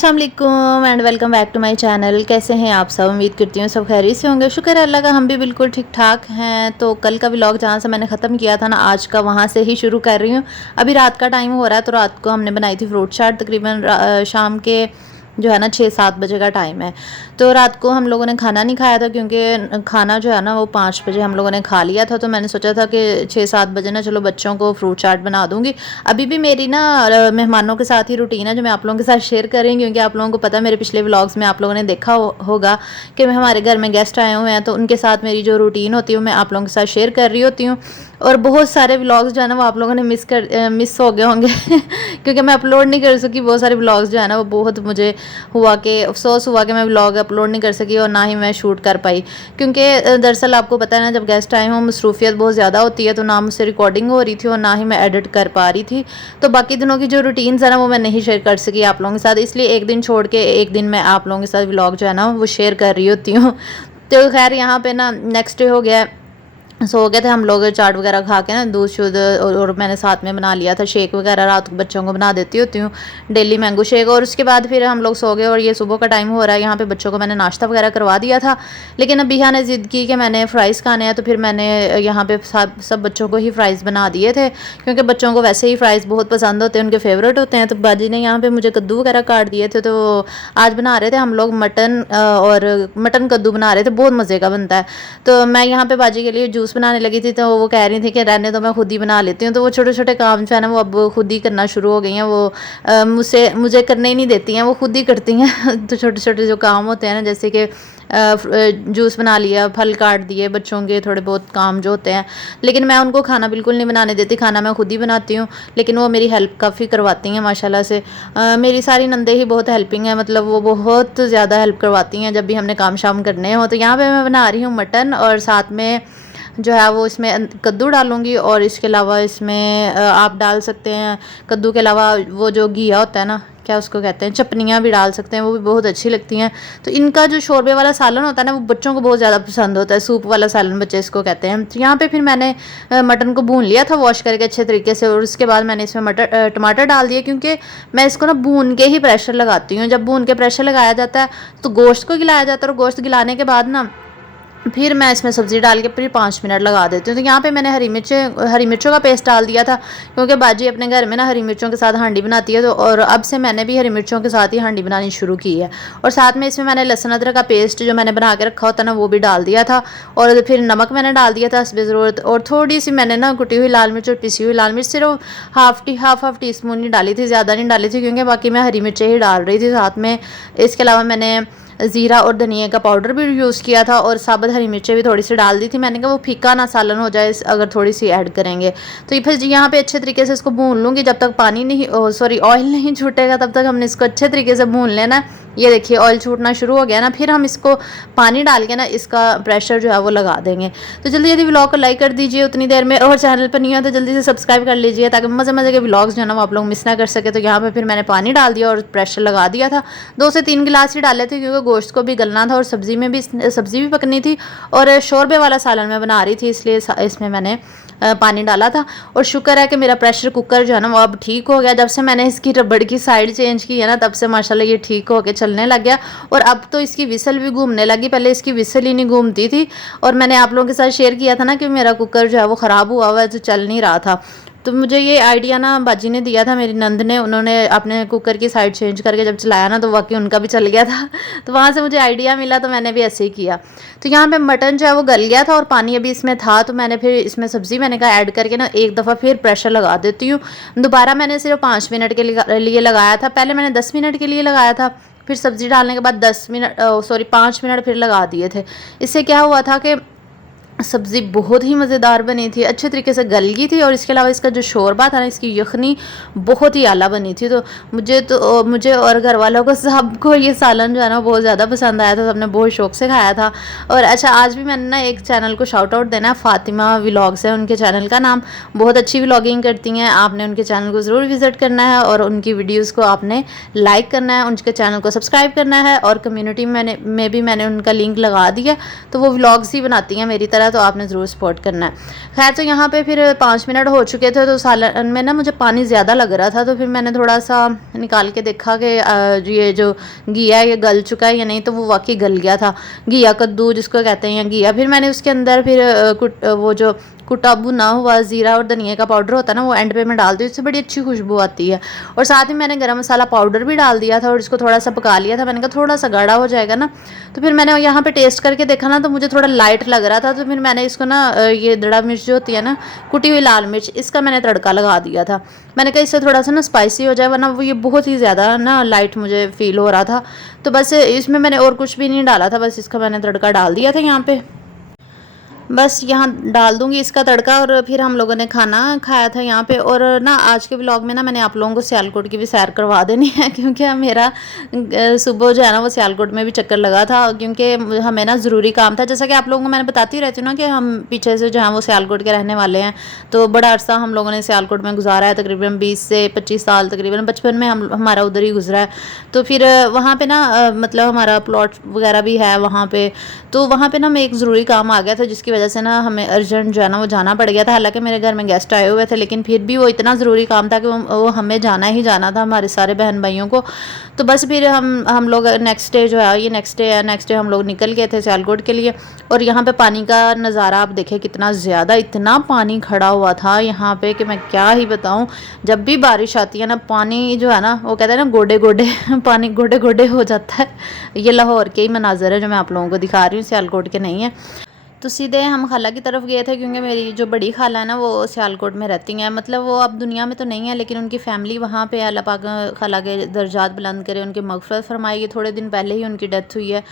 अस्सलाम वालेकुम and welcome back to my channel. कैसे हैं आप सब? उम्मीद करती हूँ सब खैरियत से होंगे। शुक्र है अल्लाह का, हम भी बिल्कुल ठीक ठाक हैं। तो कल का व्लॉग जहाँ से मैंने ख़त्म किया था ना, आज का वहाँ से ही शुरू कर रही हूँ। अभी रात का टाइम हो रहा है, तो रात को हमने बनाई थी फ्रूट चाट। तकरीबन शाम के जो है ना 6-7 बजे का टाइम है। तो रात को हम लोगों ने खाना नहीं खाया था, क्योंकि खाना जो है ना वो 5 बजे हम लोगों ने खा लिया था। तो मैंने सोचा था कि 6-7 बजे ना चलो बच्चों को फ्रूट चाट बना दूंगी। अभी भी मेरी ना मेहमानों के साथ ही रूटीन है जो मैं आप लोगों के साथ शेयर कर रही हूँ, क्योंकि आप लोगों को पता है मेरे पिछले व्लॉग्स में आप लोगों ने देखा होगा कि हमारे घर में गेस्ट आए हुए हैं, तो उनके साथ मेरी जो रूटीन होती है वो मैं आप लोगों के साथ शेयर कर रही होती हूँ। और बहुत सारे व्लॉग्स जो है ना वो आप लोगों ने मिस हो गए होंगे क्योंकि मैं अपलोड नहीं कर सकी बहुत सारे व्लॉग्स जो है ना। वो बहुत मुझे हुआ कि अफसोस हुआ कि मैं व्लॉग अपलोड नहीं कर सकी और ना ही मैं शूट कर पाई, क्योंकि दरअसल आपको पता है ना, जब गेस्ट आए हों मसरूफियत बहुत ज़्यादा होती है, तो ना मुझसे रिकॉर्डिंग हो रही थी और ना ही मैं एडिट कर पा रही थी। तो बाकी दिनों की जो रूटीन्स है ना वो मैं नहीं शेयर कर सकी आप लोगों के साथ, इसलिए एक दिन छोड़ के एक दिन मैं आप लोगों के साथ व्लॉग जो है ना वो शेयर कर रही होती हूँ। तो खैर यहाँ पे ना नेक्स्ट डे हो गया, सो गए थे हम लोग चाट वगैरह खा के ना, दूध शुद्ध और मैंने साथ में बना लिया था शेक वगैरह। रात को बच्चों को बना देती होती हूँ डेली मैंगो शेक। और उसके बाद फिर हम लोग सो गए और ये सुबह का टाइम हो रहा है। यहाँ पे बच्चों को मैंने नाश्ता वगैरह करवा दिया था, लेकिन अब बिहा ने ज़िद की कि मैंने फ़्राइज़ खाने हैं, तो फिर मैंने यहाँ पे सब बच्चों को ही फ़्राइज़ बना दिए थे, क्योंकि बच्चों को वैसे ही फ़्राइज़ बहुत पसंद होते हैं, उनके फेवरेट होते हैं। तो बाजी ने यहाँ पर मुझे कद्दू वगैरह काट दिए थे। तो आज बना रहे थे हम लोग मटन कद्दू बना रहे थे, बहुत मज़े का बनता है। तो मैं यहाँ पर बाजी के लिए जूस बनाने लगी थी, तो वो कह रही थी कि रहने तो मैं खुद ही बना लेती हूँ। तो वो छोटे छोटे काम जो है ना वो अब खुद ही करना शुरू हो गई हैं। वो मुझे करने ही नहीं देती हैं, वो खुद ही करती हैं। तो छोटे छोटे जो काम होते हैं ना, जैसे कि जूस बना लिया, फल काट दिए, बच्चों के थोड़े बहुत काम जो होते हैं। लेकिन मैं उनको खाना बिल्कुल नहीं बनाने देती, खाना मैं खुद ही बनाती हूँ। लेकिन वो मेरी हेल्प काफ़ी करवाती हैं माशाल्लाह से। मेरी सारी नंदे ही बहुत हेल्पिंग है, मतलब वो बहुत ज़्यादा हेल्प करवाती हैं जब भी हमने काम शाम करने हो। तो यहाँ पर मैं बना रही हूँ मटन, और साथ में जो है वो इसमें कद्दू डालूंगी। और इसके अलावा इसमें आप डाल सकते हैं कद्दू के अलावा वो जो घिया होता है ना, क्या उसको कहते हैं, चपनियाँ भी डाल सकते हैं, वो भी बहुत अच्छी लगती हैं। तो इनका जो शोरबे वाला सालन होता है ना वो बच्चों को बहुत ज़्यादा पसंद होता है, सूप वाला सालन बच्चे इसको कहते हैं। तो यहाँ पे फिर मैंने मटन को भून लिया था वॉश करके अच्छे तरीके से, और उसके बाद मैंने इसमें टमाटर डाल दिए, क्योंकि मैं इसको ना भून के ही प्रेशर लगाती हूँ। जब भून के प्रेशर लगाया जाता है तो गोश्त को गिलाया जाता है, और गोश्त गिलाने के बाद ना फिर मैं इसमें सब्ज़ी डाल के फिर 5 मिनट लगा देती हूँ। तो यहाँ पे मैंने हरी मिर्चों का पेस्ट डाल दिया था, क्योंकि बाजी अपने घर में ना हरी मिर्चों के साथ हांडी बनाती है। तो और अब से मैंने भी हरी मिर्चों के साथ ही हांडी बनानी शुरू की है। और साथ में इसमें मैंने लहसुन अदरक का पेस्ट जो मैंने बना के रखा होता ना वो भी डाल दिया था। और फिर नमक मैंने डाल दिया था हस्बे ज़रूरत, और थोड़ी सी मैंने ना कुटी हुई लाल मिर्च और पिसी हुई लाल मिर्च सिर्फ हाफ टी स्पून ही डाली थी, ज़्यादा नहीं डाली थी, क्योंकि बाकी मैं हरी मिर्चें ही डाल रही थी साथ में। इसके अलावा मैंने ज़ीरा और धनिया का पाउडर भी यूज़ किया था, और साबुत हरी मिर्चें भी थोड़ी सी डाल दी थी। मैंने कहा वो फीका ना सालन हो जाए अगर थोड़ी सी ऐड करेंगे। तो ये फिर यहाँ पे अच्छे तरीके से इसको भून लूँगी, जब तक ऑयल नहीं छूटेगा तब तक हमने इसको अच्छे तरीके से भून लेना। ये देखिए ऑयल छूटना शुरू हो गया ना, फिर हम इसको पानी डाल के ना इसका प्रेशर जो है वो लगा देंगे। तो जल्दी जल्दी व्लॉग को लाइक कर दीजिए उतनी देर में, और चैनल पर नहीं हो तो जल्दी से सब्सक्राइब कर लीजिए, ताकि मज़े मज़े के व्लॉग्स जो है ना वो आप लोग मिस ना कर सके। तो यहाँ पे फिर मैंने पानी डाल दिया और प्रेशर लगा दिया था। 2 से 3 गिलास ही डाले थे, क्योंकि गोश्त को भी गलना था और सब्ज़ी भी पकनी थी, और शोरबे वाला सालन मैं बना रही थी, इसलिए इसमें मैंने पानी डाला था। और शुक्र है कि मेरा प्रेशर कुकर जो है ना वो अब ठीक हो गया। जब से मैंने इसकी रबड़ की साइड चेंज की है ना, तब से माशाल्लाह ये ठीक हो के चलने लग गया। और अब तो इसकी विसल भी घूमने लगी, पहले इसकी विसल ही नहीं घूमती थी। और मैंने आप लोगों के साथ शेयर किया था ना कि मेरा कुकर जो है वो ख़राब हुआ हुआ है, तो चल नहीं रहा था। तो मुझे ये आइडिया ना बाजी ने दिया था, मेरी नंद ने, उन्होंने अपने कुकर की साइड चेंज करके जब चलाया ना तो वाकई उनका भी चल गया था। तो वहाँ से मुझे आइडिया मिला, तो मैंने भी ऐसे ही किया। तो यहाँ पे मटन जो है वो गल गया था और पानी अभी इसमें था, तो मैंने फिर इसमें सब्ज़ी मैंने कहा ऐड करके ना एक दफ़ा फिर प्रेशर लगा देती हूँ। दोबारा मैंने सिर्फ 5 मिनट के लिए लगाया था, पहले मैंने 10 मिनट के लिए लगाया था, फिर सब्ज़ी डालने के बाद 5 मिनट फिर लगा दिए थे। इससे क्या हुआ था कि सब्ज़ी बहुत ही मज़ेदार बनी थी, अच्छे तरीके से गल गई थी। और इसके अलावा इसका जो शोरबा था ना, इसकी यखनी बहुत ही आला बनी थी। तो मुझे और घर वालों को सबको ये सालन जो है ना बहुत ज़्यादा पसंद आया था, सबने बहुत शौक़ से खाया था। और अच्छा, आज भी मैंने ना एक चैनल को शाउट आउट देना है, फ़ातिमा व्लॉग्स है उनके चैनल का नाम, बहुत अच्छी व्लॉगिंग करती हैं। आपने उनके चैनल को ज़रूर विज़िट करना है, और उनकी वीडियोज़ को आपने लाइक करना है, उनके चैनल को सब्सक्राइब करना है। और कम्यूनिटी में भी मैंने उनका लिंक लगा दिया, तो वो व्लॉग्स ही बनाती हैं मेरी तरह। तो आपने ज़रूर सपोर्ट करना है। खैर तो यहाँ पे फिर 5 मिनट हो चुके थे, तो सालन में ना मुझे पानी ज़्यादा लग रहा था, तो फिर मैंने थोड़ा सा निकाल के देखा कि ये जो घिया है ये गल चुका है या नहीं, तो वो वाकई गल गया था। घिया कद्दू जिसको कहते हैं या घिया। फिर मैंने उसके अंदर फिर वो जो कुटा भुना हुआ ज़ीरा और धनिया का पाउडर होता है ना, वो एंड पे मैं डाल दी, उससे बड़ी अच्छी खुशबू आती है। और साथ ही मैंने गरम मसाला पाउडर भी डाल दिया था और इसको थोड़ा सा पका लिया था। मैंने कहा थोड़ा सा गाढ़ा हो जाएगा ना, तो फिर मैंने यहाँ पे टेस्ट करके देखा ना, तो मुझे थोड़ा लाइट लग रहा था। तो फिर मैंने इसको ना ये दड़ा मिर्च जो होती है ना, कुटी हुई लाल मिर्च, इसका मैंने तड़का लगा दिया था। मैंने कहा इससे थोड़ा सा ना स्पाइसी हो जाए, वरना वो ये बहुत ही ज़्यादा ना लाइट मुझे फील हो रहा था। तो बस इसमें मैंने और कुछ भी नहीं डाला था, बस इसका मैंने तड़का डाल दिया था यहाँ पे। बस यहाँ डाल दूँगी इसका तड़का और फिर हम लोगों ने खाना खाया था यहाँ पे। और ना आज के व्लॉग में ना मैंने आप लोगों को सियालकोट की भी सैर करवा देनी है, क्योंकि मेरा सुबह जो है ना वो सियालकोट में भी चक्कर लगा था, क्योंकि हमें ना ज़रूरी काम था। जैसा कि आप लोगों को मैंने बताती रहती हूँ ना कि हम पीछे से जो है वो सियालकोट के रहने वाले हैं, तो बड़ा अरसा हम लोगों ने सियालकोट में गुजारा है, तकरीबन 20 से 25 साल, तकरीबन बचपन में हमारा उधर ही गुजरा है। तो फिर वहाँ पर ना मतलब हमारा प्लॉट वगैरह भी है वहाँ पर, तो वहाँ पर ना हमें एक ज़रूरी काम आ गया था, जिसकी वजह से ना हमें अर्जेंट जो है ना वो जाना पड़ गया था। हालांकि मेरे घर में गेस्ट आए हुए थे, लेकिन फिर भी वो इतना ज़रूरी काम था कि वो हमें जाना ही जाना था, हमारे सारे बहन भाइयों को। तो बस फिर हम लोग नेक्स्ट डे जो है, ये नेक्स्ट डे हम लोग निकल गए थे सियालकोट के लिए। और यहाँ पे पानी का नज़ारा आप देखें कितना ज़्यादा, इतना पानी खड़ा हुआ था यहाँ पे कि मैं क्या ही बताऊँ। जब भी बारिश आती है ना, पानी जो है ना वो कहते हैं ना गोडे गोडे पानी गोडे गोडे हो जाता है। ये लाहौर के ही मनाजर है जो मैं आप लोगों को दिखा रही हूँ, सियालकोट के नहीं है। तो सीधे हम खाला की तरफ गए थे, क्योंकि मेरी जो बड़ी खाला है ना वो सियालकोट में रहती हैं। मतलब वो अब दुनिया में तो नहीं है, लेकिन उनकी फ़ैमिली वहाँ पे है। अल्लाह पाक खाला के दर्जात बुलंद करे, उनकी मग़फ़िरत फरमाएगी। थोड़े दिन पहले ही उनकी डेथ हुई है।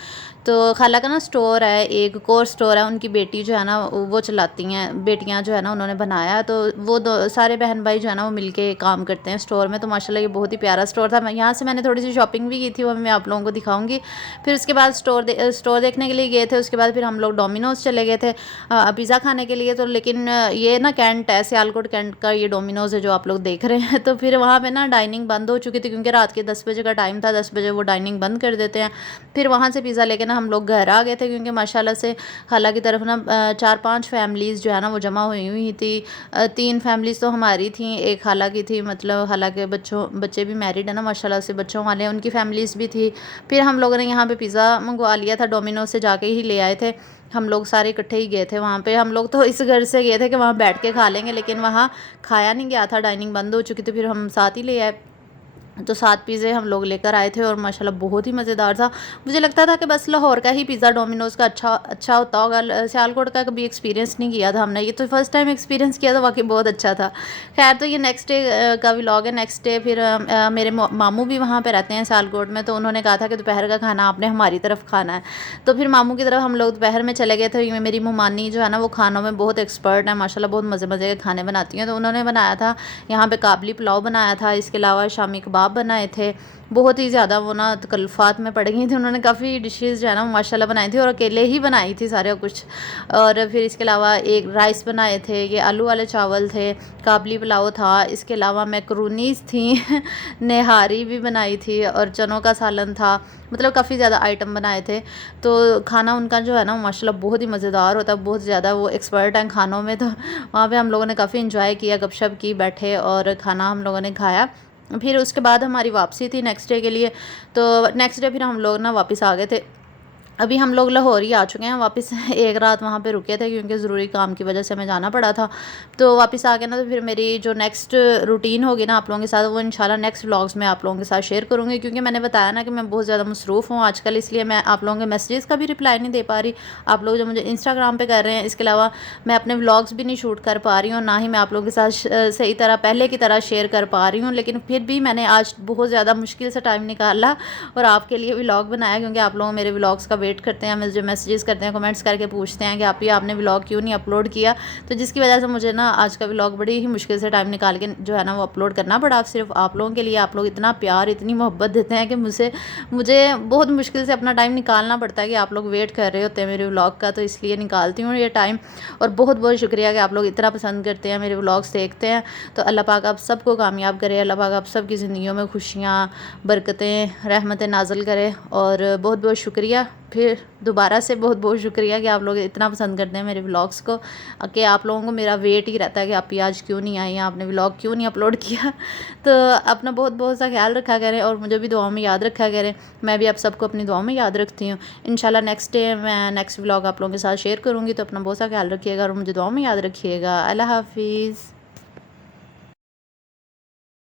तो खाला का ना स्टोर है, एक कोर स्टोर है, उनकी बेटी जो है ना वो चलाती हैं, बेटियाँ जो है ना उन्होंने बनाया। तो वो सारे बहन भाई जो है ना वो मिल के काम करते हैं स्टोर में। तो माशाल्लाह ये बहुत ही प्यारा स्टोर था। यहाँ से मैंने थोड़ी सी शॉपिंग भी की थी, वो मैं आप लोगों को दिखाऊँगी। फिर उसके बाद स्टोर देखने के लिए गए थे। उसके बाद फिर हम लोग डोमिनोज़ चले गए थे पिज़्ज़ा खाने के लिए। तो लेकिन ये ना कैंट है, सियालकोट कैंट का ये डोमिनोज़ है जो आप लोग देख रहे हैं। तो फिर वहाँ पे ना डाइनिंग बंद हो चुकी थी, क्योंकि रात के 10 बजे का टाइम था, 10 बजे वो डाइनिंग बंद कर देते हैं। फिर वहाँ से पिज़्ज़ा लेके ना हम लोग घर आ गए थे, क्योंकि माशाल्लाह से खाला की तरफ ना 4-5 फैमिलीज़ जो है ना वो जमा हुई थी। 3 फैमिलीज़ तो हमारी थी, एक खाला की थी, मतलब खाला के बच्चे भी मैरिड है ना माशाल्लाह से, बच्चों वाले, उनकी फैमिलीज़ भी थी। फिर हम लोगों ने यहाँ पे पिज़्ज़ा मंगवा लिया था, डोमिनोज़ से जाके ही ले आए थे। हम लोग सारे इकट्ठे ही गए थे वहाँ पे। हम लोग तो इस घर से गए थे कि वहाँ बैठ के खा लेंगे, लेकिन वहाँ खाया नहीं गया था, डाइनिंग बंद हो चुकी थी। फिर हम साथ ही ले आए, तो 7 पिज़्ज़े हम लोग लेकर आए थे और माशाल्लाह बहुत ही मज़ेदार था। मुझे लगता था कि बस लाहौर का ही पिज़्ज़ा डोमिनोज़ का अच्छा होता होगा, सियालकोट का कभी एक्सपीरियंस नहीं किया था हमने, ये तो फर्स्ट टाइम एक्सपीरियंस किया था, वाकई बहुत अच्छा था। खैर तो ये नेक्स्ट डे का व्लॉग है। नेक्स्ट डे फिर मेरे मामू भी वहाँ पे रहते हैं सियालकोट में, तो उन्होंने कहा था कि दोपहर का खाना आपने हमारी तरफ खाना है। तो फिर मामू की तरफ हम लोग दोपहर में चले गए थे। मेरी मुमानी जो है ना वो खानों में बहुत एक्सपर्ट है माशाल्लाह, बहुत मज़े मज़े के खाने बनाती हैं। तो उन्होंने बनाया था यहाँ पे काबली पुलाव बनाया था, इसके अलावा शामी कबाब बनाए थे। बहुत ही ज़्यादा वो ना तकल्फ़ात में पड़ गई थी। उन्होंने काफ़ी डिशेज़ जो है ना माशाल्लाह बनाई थी, और अकेले ही बनाई थी सारे कुछ। और फिर इसके अलावा एक राइस बनाए थे, ये आलू वाले चावल थे, काबली पुलाव था, इसके अलावा मैक्रोनीज़ थी नहारी भी बनाई थी, और चनों का सालन था। मतलब काफ़ी ज़्यादा आइटम बनाए थे। तो खाना उनका जो है ना माशाल्लाह बहुत ही मज़ेदार होता है, बहुत ज़्यादा वो एक्सपर्ट हैं खानों में। तो वहाँ पे हम लोगों ने काफ़ी इंजॉय किया, गपशप की, बैठे और खाना हम लोगों ने खाया। फिर उसके बाद हमारी वापसी थी नेक्स्ट डे के लिए। तो नेक्स्ट डे फिर हम लोग ना वापस आ गए थे। अभी हम लोग लाहौर ही आ चुके हैं वापस। एक रात वहाँ पे रुके थे, क्योंकि ज़रूरी काम की वजह से हमें जाना पड़ा था। तो वापस आ गए ना, तो फिर मेरी जो नेक्स्ट रूटीन होगी ना आप लोगों के साथ, वो इंशाल्लाह नेक्स्ट व्लॉग्स में आप लोगों के साथ शेयर करूँगी। क्योंकि मैंने बताया ना कि मैं बहुत ज़्यादा मसरूफ़ हूँ आजकल, इसलिए मैं आप लोगों के मैसेजेस का भी रिप्लाई नहीं दे पा रही। आप लोग जो मुझे इंस्टाग्राम पर कर रहे हैं, इसके अलावा मैं अपने व्लॉग्स भी नहीं शूट कर पा रही हूँ, ना ही मैं आप लोगों के साथ सही तरह पहले की तरह शेयर कर पा रही हूँ। लेकिन फिर भी मैंने आज बहुत ज़्यादा मुश्किल से टाइम निकाला और आपके लिए व्लॉग बनाया, क्योंकि आप लोग मेरे व्लॉग्स का वेट करते हैं, मुझे मैसेजेस करते हैं, कमेंट्स करके पूछते हैं कि आपने व्लॉग क्यों नहीं अपलोड किया। तो जिसकी वजह से मुझे ना आज का व्लॉग बड़ी ही मुश्किल से टाइम निकाल के जो है ना वो अपलोड करना पड़ा, सिर्फ आप लोगों के लिए। आप लोग इतना प्यार, इतनी मोहब्बत देते हैं कि मुझे बहुत मुश्किल से अपना टाइम निकालना पड़ता है, कि आप लोग वेट कर रहे होते हैं मेरे व्लॉग का, तो इसलिए निकालती हूँ ये टाइम। और बहुत बहुत शुक्रिया कि आप लोग इतना पसंद करते हैं, मेरे व्लॉग्स देखते हैं। तो अल्लाह पाक आप सबको कामयाब करे, अल्लाह पाक आप सबकी ज़िंदगियों में खुशियाँ, बरकतें, रहमतें नाज़िल करे। और बहुत बहुत शुक्रिया। फिर फिर दोबारा से बहुत बहुत शुक्रिया कि आप लोग इतना पसंद करते हैं मेरे व्लॉग्स को, कि आप लोगों को मेरा वेट ही रहता है कि आप आज क्यों नहीं आई, आपने व्लॉग क्यों नहीं अपलोड किया। तो अपना बहुत बहुत सा ख्याल रखा करें और मुझे भी दुआओं में याद रखा करें। मैं भी आप सबको अपनी दुआओं में याद रखती हूँ। इंशाल्लाह नेक्स्ट डे मैं नेक्स्ट व्लॉग आप लोगों के साथ शेयर करूँगी। तो अपना बहुत सा ख्याल रखिएगा और मुझे दुआओं में याद रखिएगा। अल्लाह हाफिज़।